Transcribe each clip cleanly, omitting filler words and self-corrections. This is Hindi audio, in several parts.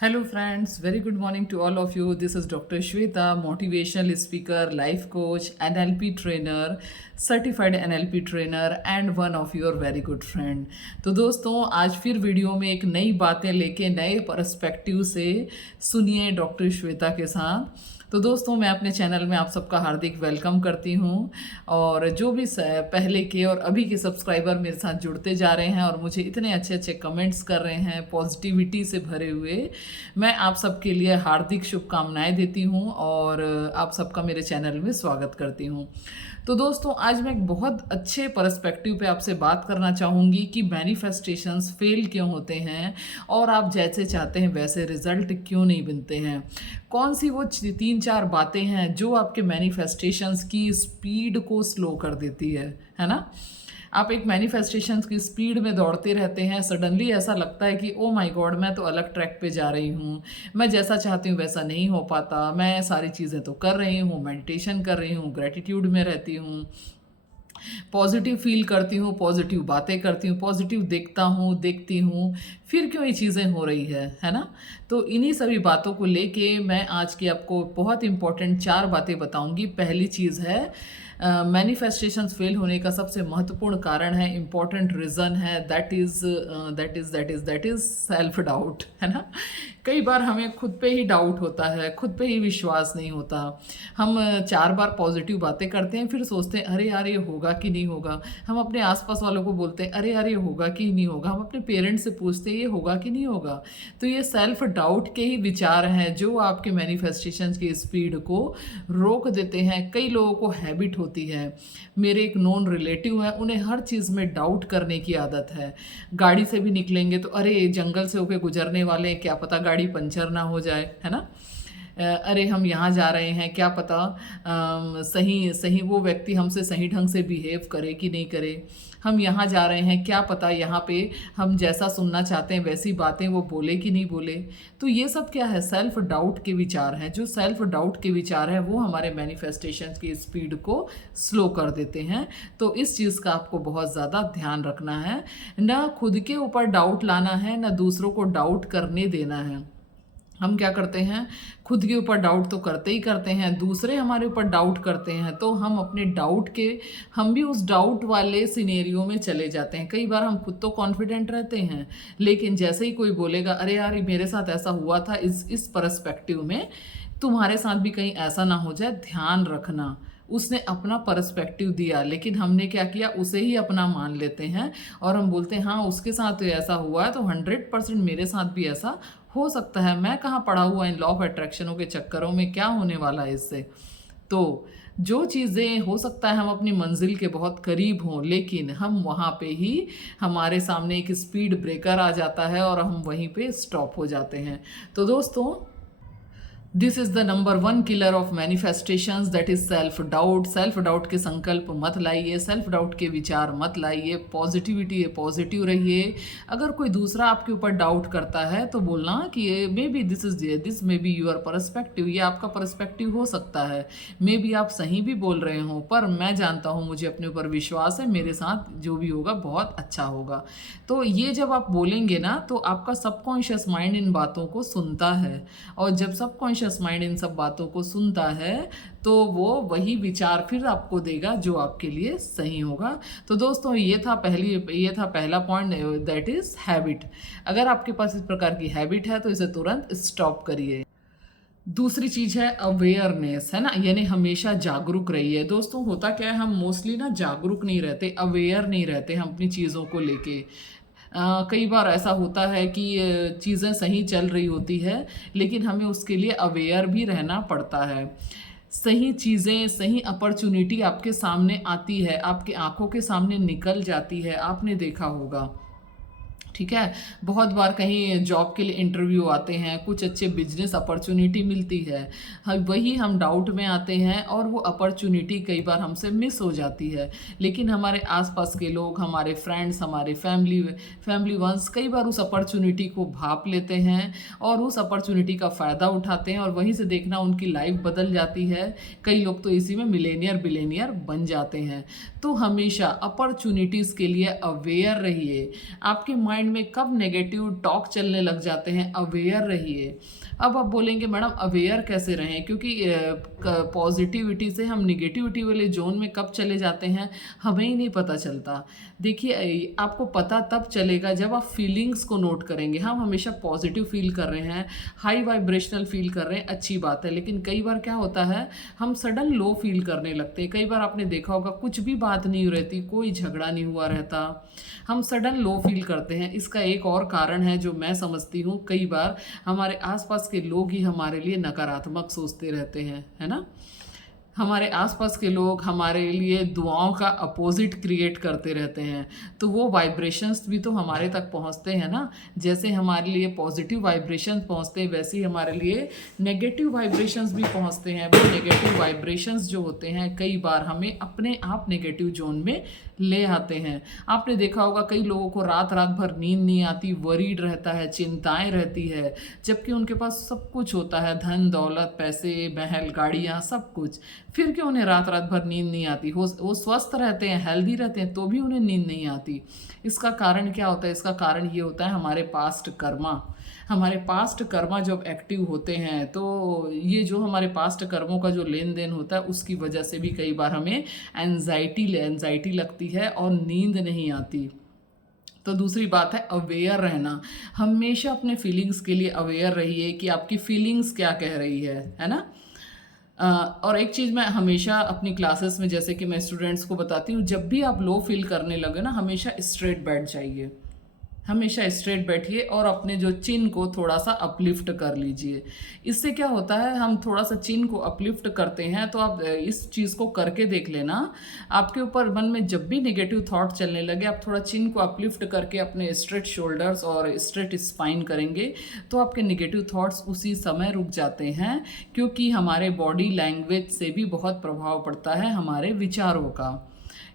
Hello, friends. Very good morning to all of you. This is Dr. Shweta, motivational speaker, life coach, NLP trainer, certified NLP trainer, and one of your very good friend. तो दोस्तों आज फिर वीडियो में एक नई बातें लेके नए पर्सपेक्टिव से सुनिए डॉक्टर श्वेता के साथ। तो दोस्तों मैं अपने चैनल में आप सबका हार्दिक वेलकम करती हूँ और जो भी पहले के और अभी के सब्सक्राइबर मेरे साथ जुड़ते जा रहे हैं और मुझे इतने अच्छे अच्छे कमेंट्स कर रहे हैं पॉजिटिविटी से भरे हुए, मैं आप सबके लिए हार्दिक शुभकामनाएं देती हूँ और आप सबका मेरे चैनल में स्वागत करती हूँ। तो दोस्तों आज मैं एक बहुत अच्छे पर्सपेक्टिव पे आपसे बात करना चाहूँगी कि मैनिफेस्टेशंस फेल क्यों होते हैं और आप जैसे चाहते हैं वैसे रिजल्ट क्यों नहीं बनते हैं। कौन सी वो 3-4 बातें हैं जो आपके मैनिफेस्टेशंस की स्पीड को स्लो कर देती है ना। आप एक मैनिफेस्टेशंस की स्पीड में दौड़ते रहते हैं, सडनली ऐसा लगता है कि ओ माय गॉड मैं तो अलग ट्रैक पे जा रही हूँ, मैं जैसा चाहती हूँ वैसा नहीं हो पाता, मैं सारी चीज़ें तो कर रही हूँ, मेडिटेशन कर रही हूँ, ग्रेटिट्यूड में रहती हूँ, पॉजिटिव फील करती हूँ, पॉजिटिव बातें करती हूँ, पॉजिटिव देखती हूँ, फिर क्यों ये चीज़ें हो रही है ना। तो इन्हीं सभी बातों को लेके मैं आज की आपको बहुत इंपॉर्टेंट 4 बातें बताऊंगी। पहली चीज़ है मैनिफेस्टेशंस फेल होने का सबसे महत्वपूर्ण कारण है, इंपॉर्टेंट रीज़न है, दैट इज़ सेल्फ डाउट, है ना। कई बार हमें खुद पे ही डाउट होता है, खुद पे ही विश्वास नहीं होता। हम 4 बार पॉजिटिव बातें करते हैं, फिर सोचते हैं अरे यार ये होगा कि नहीं होगा। हम अपने आसपास वालों को बोलते हैं अरे यार ये होगा कि नहीं होगा। हम अपने पेरेंट्स से पूछते हैं ये होगा कि नहीं होगा। तो ये सेल्फ डाउट के ही विचार हैं जो आपके मैनिफेस्टेशन की स्पीड को रोक देते हैं। कई लोगों को हैबिट होती है, मेरे एक नॉन रिलेटिव है, उन्हें हर चीज़ में डाउट करने की आदत है। गाड़ी से भी निकलेंगे तो अरे जंगल से होके गुजरने वाले हैं, क्या पता गाड़ी पंचर ना हो जाए, है ना। अरे हम यहाँ जा रहे हैं, क्या पता सही सही वो व्यक्ति हमसे सही ढंग से बिहेव करे कि नहीं करे। हम यहाँ जा रहे हैं, क्या पता यहाँ पे हम जैसा सुनना चाहते हैं वैसी बातें वो बोले कि नहीं बोले। तो ये सब क्या है, सेल्फ डाउट के विचार हैं। जो सेल्फ डाउट के विचार हैं वो हमारे मैनिफेस्टेशन की स्पीड को स्लो कर देते हैं। तो इस चीज़ का आपको बहुत ज़्यादा ध्यान रखना है, ना खुद के ऊपर डाउट लाना है, ना दूसरों को डाउट करने देना है। हम क्या करते हैं, खुद के ऊपर डाउट तो करते ही करते हैं, दूसरे हमारे ऊपर डाउट करते हैं तो हम अपने डाउट के हम भी उस डाउट वाले सिनेरियो में चले जाते हैं। कई बार हम खुद तो कॉन्फिडेंट रहते हैं, लेकिन जैसे ही कोई बोलेगा अरे यार मेरे साथ ऐसा हुआ था इस पर्सपेक्टिव में, तुम्हारे साथ भी कहीं ऐसा ना हो जाए, ध्यान रखना। उसने अपना पर्सपेक्टिव दिया लेकिन हमने क्या किया, उसे ही अपना मान लेते हैं और हम बोलते हैं हाँ उसके साथ तो ऐसा हुआ है तो 100% मेरे साथ भी ऐसा हो सकता है। मैं कहाँ पड़ा हुआ इन लॉ ऑफ अट्रैक्शनों के चक्करों में, क्या होने वाला है इससे। तो जो चीज़ें हो सकता है हम अपनी मंजिल के बहुत करीब हों, लेकिन हम वहाँ पे ही हमारे सामने एक स्पीड ब्रेकर आ जाता है और हम वहीं पे स्टॉप हो जाते हैं। तो दोस्तों this is the number 1 killer of manifestations, that is self doubt. Self doubt के संकल्प मत लाइए, सेल्फ डाउट के विचार मत लाइए, पॉजिटिविटी है, पॉजिटिव रहिए। अगर कोई दूसरा आपके ऊपर डाउट करता है तो बोलना कि may be this may be your perspective, ये आपका पर्सपेक्टिव हो सकता है, मे बी आप सही भी बोल रहे हो, पर मैं जानता हूँ, मुझे अपने ऊपर विश्वास है, मेरे साथ जो भी होगा बहुत अच्छा होगा। तो ये जब आप बोलेंगे ना तो आपका सबकॉन्शियस माइंड इन बातों को सुनता है, और जब सबकॉन्शियस माइंड इन सब बातों को सुनता है तो वो वही विचार फिर आपको देगा जो आपके लिए सही होगा। तो दोस्तों ये था पहला पॉइंट, दैट इज हैबिट। अगर आपके पास इस प्रकार की हैबिट है तो इसे तुरंत स्टॉप करिए। दूसरी चीज है अवेयरनेस, है ना, यानी हमेशा जागरूक रहिए। दोस्तों होता क्या है, हम मोस्टली ना जागरूक नहीं रहते, अवेयर नहीं रहते हम अपनी चीज़ों को लेके। कई बार ऐसा होता है कि चीज़ें सही चल रही होती है लेकिन हमें उसके लिए अवेयर भी रहना पड़ता है। सही चीज़ें, सही अपॉर्चुनिटी आपके सामने आती है, आपके आंखों के सामने निकल जाती है, आपने देखा होगा, ठीक है। बहुत बार कहीं जॉब के लिए इंटरव्यू आते हैं, कुछ अच्छे बिजनेस अपॉर्चुनिटी मिलती है, वही हम डाउट में आते हैं और वो अपॉर्चुनिटी कई बार हमसे मिस हो जाती है। लेकिन हमारे आसपास के लोग, हमारे फ्रेंड्स, हमारे फैमिली वंस कई बार उस अपॉर्चुनिटी को भाप लेते हैं और उस अपॉर्चुनिटी का फ़ायदा उठाते हैं और वहीं से देखना उनकी लाइफ बदल जाती है। कई लोग तो इसी में बिलेनियर बन जाते हैं। तो हमेशा अपॉर्चुनिटीज़ के लिए अवेयर रहिए। आपके माइंड माइंड में कब नेगेटिव टॉक चलने लग जाते हैं, अवेयर रहिए। अब आप बोलेंगे मैडम अवेयर कैसे रहें, क्योंकि पॉजिटिविटी से हम निगेटिविटी वाले जोन में कब चले जाते हैं हमें ही नहीं पता चलता। देखिए आपको पता तब चलेगा जब आप फीलिंग्स को नोट करेंगे। हम हमेशा पॉजिटिव फील कर रहे हैं, हाई वाइब्रेशनल फील कर रहे हैं, अच्छी बात है, लेकिन कई बार क्या होता है हम सडन लो फील करने लगते हैं। कई बार आपने देखा होगा कुछ भी बात नहीं रहती, कोई झगड़ा नहीं हुआ रहता, हम सडन लो फील करते हैं। इसका एक और कारण है जो मैं समझती हूँ, कई बार हमारे आसपास के लोग ही हमारे लिए नकारात्मक सोचते रहते हैं, है ना। हमारे आसपास के लोग हमारे लिए दुआओं का अपोजिट क्रिएट करते रहते हैं, तो वो वाइब्रेशंस भी तो हमारे तक पहुंचते हैं ना। जैसे हमारे लिए पॉजिटिव वाइब्रेशंस पहुंचते हैं, वैसे ही हमारे लिए नेगेटिव वाइब्रेशंस भी पहुंचते हैं। वो नेगेटिव वाइब्रेशंस जो होते हैं कई बार हमें अपने आप नेगेटिव जोन में ले आते हैं। आपने देखा होगा कई लोगों को रात रात भर नींद नहीं आती, वरीड रहता है, चिंताएं रहती है, जबकि उनके पास सब कुछ होता है, धन दौलत, पैसे, महल, गाड़ियाँ, सब कुछ, फिर क्यों उन्हें रात रात भर नींद नहीं आती। वो स्वस्थ रहते हैं, हेल्दी रहते हैं, तो भी उन्हें नींद नहीं आती। इसका कारण क्या होता है? इसका कारण ये होता है हमारे पास्ट कर्मा। हमारे पास्ट कर्मा जब एक्टिव होते हैं तो ये जो हमारे पास्ट कर्मों का जो लेन देन होता है उसकी वजह से भी कई बार हमें एंजाइटी लगती है और नींद नहीं आती। तो दूसरी बात है अवेयर रहना। हमेशा अपने फीलिंग्स के लिए अवेयर रहिए कि आपकी फीलिंग्स क्या कह रही है ना। और एक चीज़ मैं हमेशा अपनी क्लासेस में जैसे कि मैं स्टूडेंट्स को बताती हूँ, जब भी आप लो फील करने लगे ना हमेशा स्ट्रेट बैठ जाइए, हमेशा स्ट्रेट बैठिए और अपने जो चिन को थोड़ा सा अपलिफ्ट कर लीजिए। इससे क्या होता है, हम थोड़ा सा चिन को अपलिफ्ट करते हैं तो आप इस चीज़ को करके देख लेना, आपके ऊपर मन में जब भी नेगेटिव थॉट चलने लगे आप थोड़ा चिन को अपलिफ्ट करके अपने स्ट्रेट शोल्डर्स और स्ट्रेट स्पाइन करेंगे तो आपके नेगेटिव थॉट्स उसी समय रुक जाते हैं, क्योंकि हमारे बॉडी लैंग्वेज से भी बहुत प्रभाव पड़ता है हमारे विचारों का।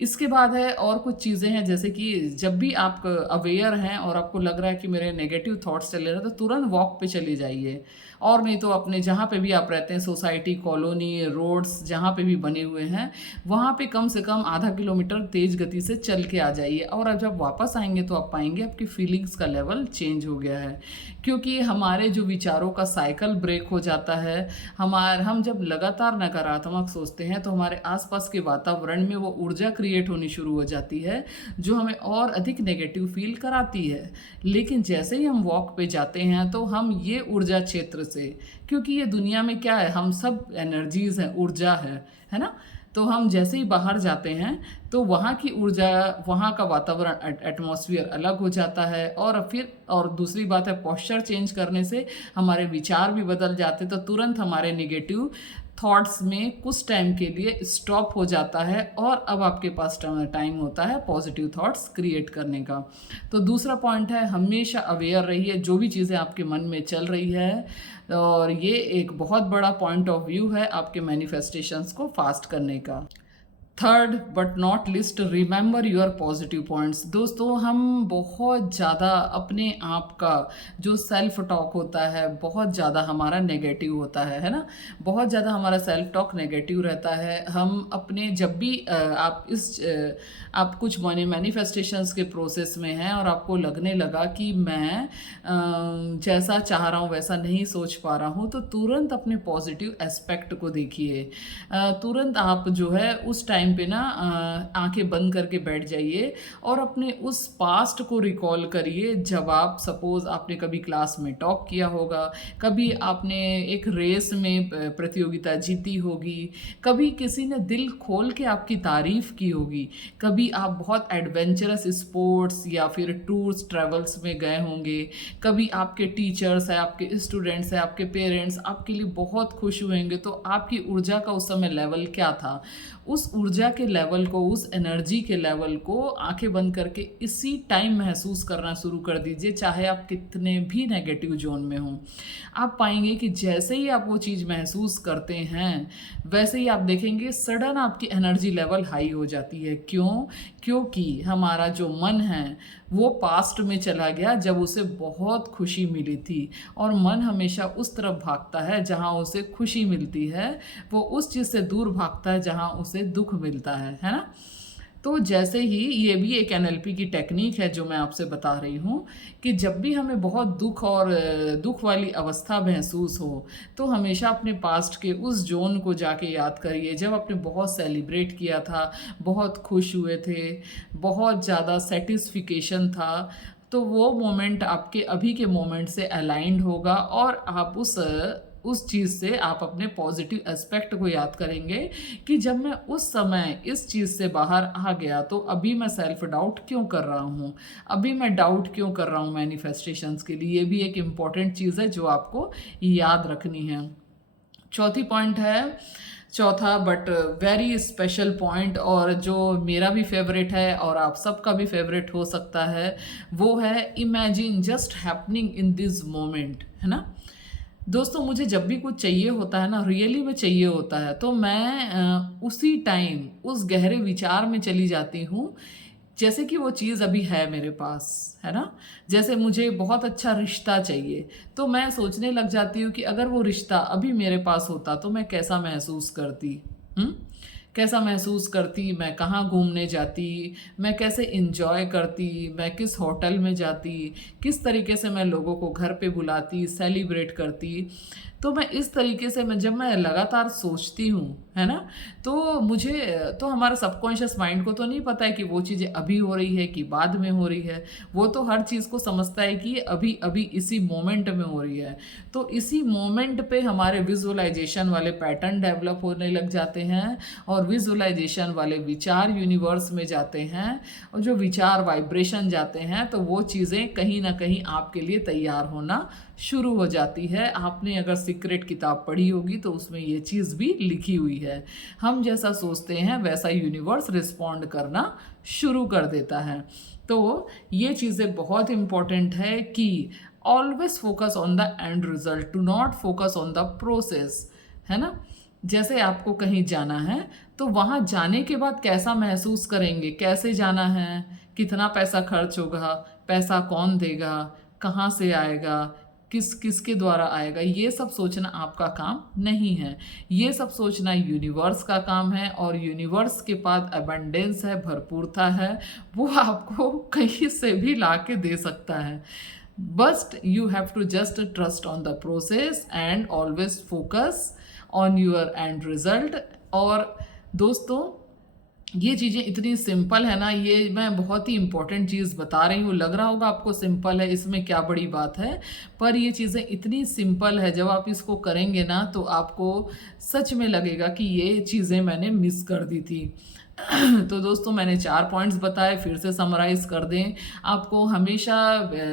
इसके बाद है और कुछ चीज़ें हैं, जैसे कि जब भी आप अवेयर हैं और आपको लग रहा है कि मेरे नेगेटिव थॉट्स चल रहे हैं तो तुरंत वॉक पे चले जाइए, और नहीं तो अपने जहाँ पे भी आप रहते हैं, सोसाइटी, कॉलोनी, रोड्स जहाँ पे भी बने हुए हैं वहाँ पे कम से कम आधा किलोमीटर तेज़ गति से चल के आ जाइए। और अब जब वापस आएंगे तो आप पाएंगे आपकी फीलिंग्स का लेवल चेंज हो गया है, क्योंकि हमारे जो विचारों का साइकिल ब्रेक हो जाता है। हम जब लगातार नकारात्मक सोचते हैं तो हमारे आसपास के वातावरण में वो ऊर्जा क्रिएट होनी शुरू हो जाती है जो हमें और अधिक नेगेटिव फील कराती है। लेकिन जैसे ही हम वॉक पे जाते हैं तो हम ये ऊर्जा क्षेत्र से, क्योंकि ये दुनिया में क्या है, हम सब एनर्जीज हैं, ऊर्जा है ना। तो हम जैसे ही बाहर जाते हैं तो वहाँ की ऊर्जा, वहाँ का वातावरण, एटमॉस्फेयर अलग हो जाता है। और दूसरी बात है पोस्चर चेंज करने से हमारे विचार भी बदल जाते, तो तुरंत हमारे नेगेटिव थॉट्स में कुछ टाइम के लिए स्टॉप हो जाता है और अब आपके पास टाइम होता है पॉजिटिव थॉट्स क्रिएट करने का। तो दूसरा पॉइंट है हमेशा अवेयर रहिए जो भी चीज़ें आपके मन में चल रही है, और ये एक बहुत बड़ा पॉइंट ऑफ व्यू है आपके मैनिफेस्टेशंस को फास्ट करने का। Third but not list, remember your positive points. दोस्तों हम बहुत ज़्यादा अपने आप का जो सेल्फ टॉक होता है बहुत ज़्यादा हमारा नेगेटिव होता है ना। बहुत ज़्यादा हमारा सेल्फ टॉक नेगेटिव रहता है। हम अपने जब भी आप कुछ मैनिफेस्टेशंस के प्रोसेस में हैं और आपको लगने लगा कि मैं जैसा चाह रहा हूँ वैसा नहीं सोच पा रहा हूँ, तो तुरंत अपने पॉजिटिव एस्पेक्ट को देखिए। तुरंत आप जो है उस टाइम पे ना आंखें बंद करके बैठ जाइए और अपने उस पास्ट को रिकॉल करिए जब आप सपोज आपने कभी क्लास में टॉप किया होगा, कभी आपने एक रेस में प्रतियोगिता जीती होगी, कभी किसी ने दिल खोल के आपकी तारीफ की होगी, कभी आप बहुत एडवेंचरस स्पोर्ट्स या फिर टूर्स ट्रैवल्स में गए होंगे, कभी आपके टीचर्स हैं, आपके स्टूडेंट्स हैं, आपके पेरेंट्स आपके लिए बहुत खुश हुएंगे। तो आपकी ऊर्जा का उस समय लेवल क्या था, उस ऊर्जा के लेवल को, उस एनर्जी के लेवल को आंखें बंद करके इसी टाइम महसूस करना शुरू कर दीजिए, चाहे आप कितने भी नेगेटिव जोन में हों। आप पाएंगे कि जैसे ही आप वो चीज़ महसूस करते हैं वैसे ही आप देखेंगे सडन आपकी एनर्जी लेवल हाई हो जाती है। क्यों? क्योंकि हमारा जो मन है वो पास्ट में चला गया जब उसे बहुत खुशी मिली थी, और मन हमेशा उस तरफ भागता है जहाँ उसे खुशी मिलती है, वो उस चीज़ से दूर भागता है जहाँ उसे दुख मिलता है ना। तो जैसे ही ये भी एक एनएलपी की टेक्निक है जो मैं आपसे बता रही हूँ कि जब भी हमें बहुत दुख और दुख वाली अवस्था महसूस हो तो हमेशा अपने पास्ट के उस जोन को जाके याद करिए जब आपने बहुत सेलिब्रेट किया था, बहुत खुश हुए थे, बहुत ज़्यादा सेटिस्फिकेशन था। तो वो मोमेंट आपके अभी के मोमेंट से अलाइंड होगा और आप उस चीज़ से आप अपने पॉजिटिव एस्पेक्ट को याद करेंगे कि जब मैं उस समय इस चीज़ से बाहर आ गया तो अभी मैं सेल्फ डाउट क्यों कर रहा हूँ, अभी मैं डाउट क्यों कर रहा हूँ मैनिफेस्टेशंस के लिए। ये भी एक इम्पॉर्टेंट चीज़ है जो आपको याद रखनी है। चौथी पॉइंट है, चौथा बट वेरी स्पेशल पॉइंट और जो मेरा भी फेवरेट है और आप सबका भी फेवरेट हो सकता है, वो है imagine just happening in this moment, है ना। दोस्तों मुझे जब भी कुछ चाहिए होता है ना, रियली में चाहिए होता है, तो मैं उसी टाइम उस गहरे विचार में चली जाती हूँ जैसे कि वो चीज़ अभी है मेरे पास, है ना। जैसे मुझे बहुत अच्छा रिश्ता चाहिए तो मैं सोचने लग जाती हूँ कि अगर वो रिश्ता अभी मेरे पास होता तो मैं कैसा महसूस करती, कैसा महसूस करती, मैं कहाँ घूमने जाती, मैं कैसे इंजॉय करती, मैं किस होटल में जाती, किस तरीके से मैं लोगों को घर पे बुलाती, सेलिब्रेट करती। तो मैं इस तरीके से जब मैं लगातार सोचती हूँ, है ना, तो मुझे तो हमारा सबकॉन्शियस माइंड को तो नहीं पता है कि वो चीज़ें अभी हो रही है कि बाद में हो रही है। वो तो हर चीज़ को समझता है कि ये अभी अभी इसी मोमेंट में हो रही है। तो इसी मोमेंट पे हमारे विजुअलाइजेशन वाले पैटर्न डेवलप होने लग जाते हैं और विजुअलाइजेशन वाले विचार यूनिवर्स में जाते हैं और जो विचार वाइब्रेशन जाते हैं तो वो चीज़ें कहीं ना कहीं आपके लिए तैयार होना शुरू हो जाती है। आपने अगर सीक्रेट किताब पढ़ी होगी तो उसमें ये चीज़ भी लिखी हुई है, हम जैसा सोचते हैं वैसा यूनिवर्स रिस्पॉन्ड करना शुरू कर देता है। तो ये चीज़ें बहुत इम्पॉर्टेंट है कि always focus on the end result, to not focus on the process, है ना। जैसे आपको कहीं जाना है तो वहाँ जाने के बाद कैसा महसूस करेंगे, कैसे जाना है, कितना पैसा खर्च होगा, पैसा कौन देगा, कहाँ से आएगा, किसके द्वारा आएगा, ये सब सोचना आपका काम नहीं है। ये सब सोचना यूनिवर्स का काम है और यूनिवर्स के पास अबंडेंस है, भरपूरता है, वो आपको कहीं से भी ला के दे सकता है। But you have to just trust on the process and always focus on your end result. और दोस्तों ये चीज़ें इतनी सिंपल है ना, ये मैं बहुत ही इंपॉर्टेंट चीज़ बता रही हूँ, लग रहा होगा आपको सिंपल है, इसमें क्या बड़ी बात है, पर ये चीज़ें इतनी सिंपल है, जब आप इसको करेंगे ना तो आपको सच में लगेगा कि ये चीज़ें मैंने मिस कर दी थी। तो दोस्तों मैंने 4 पॉइंट्स बताए, फिर से समराइज़ कर दें। आपको हमेशा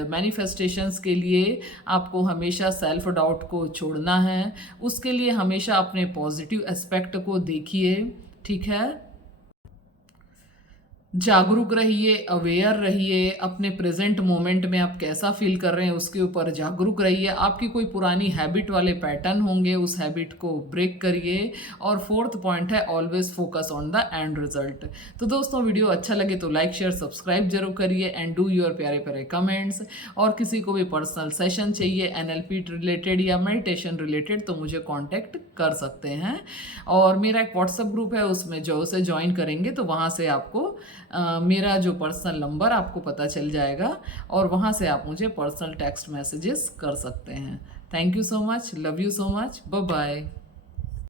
मैनिफेस्टेशंस के लिए आपको हमेशा सेल्फ डाउट को छोड़ना है, उसके लिए हमेशा अपने पॉजिटिव एस्पेक्ट को देखिए, ठीक है। जागरूक रहिए, अवेयर रहिए, अपने प्रेजेंट मोमेंट में आप कैसा फील कर रहे हैं उसके ऊपर जागरूक रहिए। आपकी कोई पुरानी हैबिट वाले पैटर्न होंगे, उस हैबिट को ब्रेक करिए। और 4th पॉइंट है always focus on the end result. तो दोस्तों वीडियो अच्छा लगे तो लाइक शेयर सब्सक्राइब जरूर करिए एंड डू योर प्यारे प्यारे कमेंट्स। और किसी को भी पर्सनल सेशन चाहिए एनएलपी रिलेटेड या मेडिटेशन रिलेटेड तो मुझे कॉन्टेक्ट कर सकते हैं। और मेरा एक व्हाट्सएप ग्रुप है, उसमें जो उसे ज्वाइन करेंगे तो वहाँ से आपको मेरा जो पर्सनल नंबर आपको पता चल जाएगा और वहाँ से आप मुझे पर्सनल टेक्स्ट मैसेजेस कर सकते हैं। Thank you so much, love you so much, bye bye.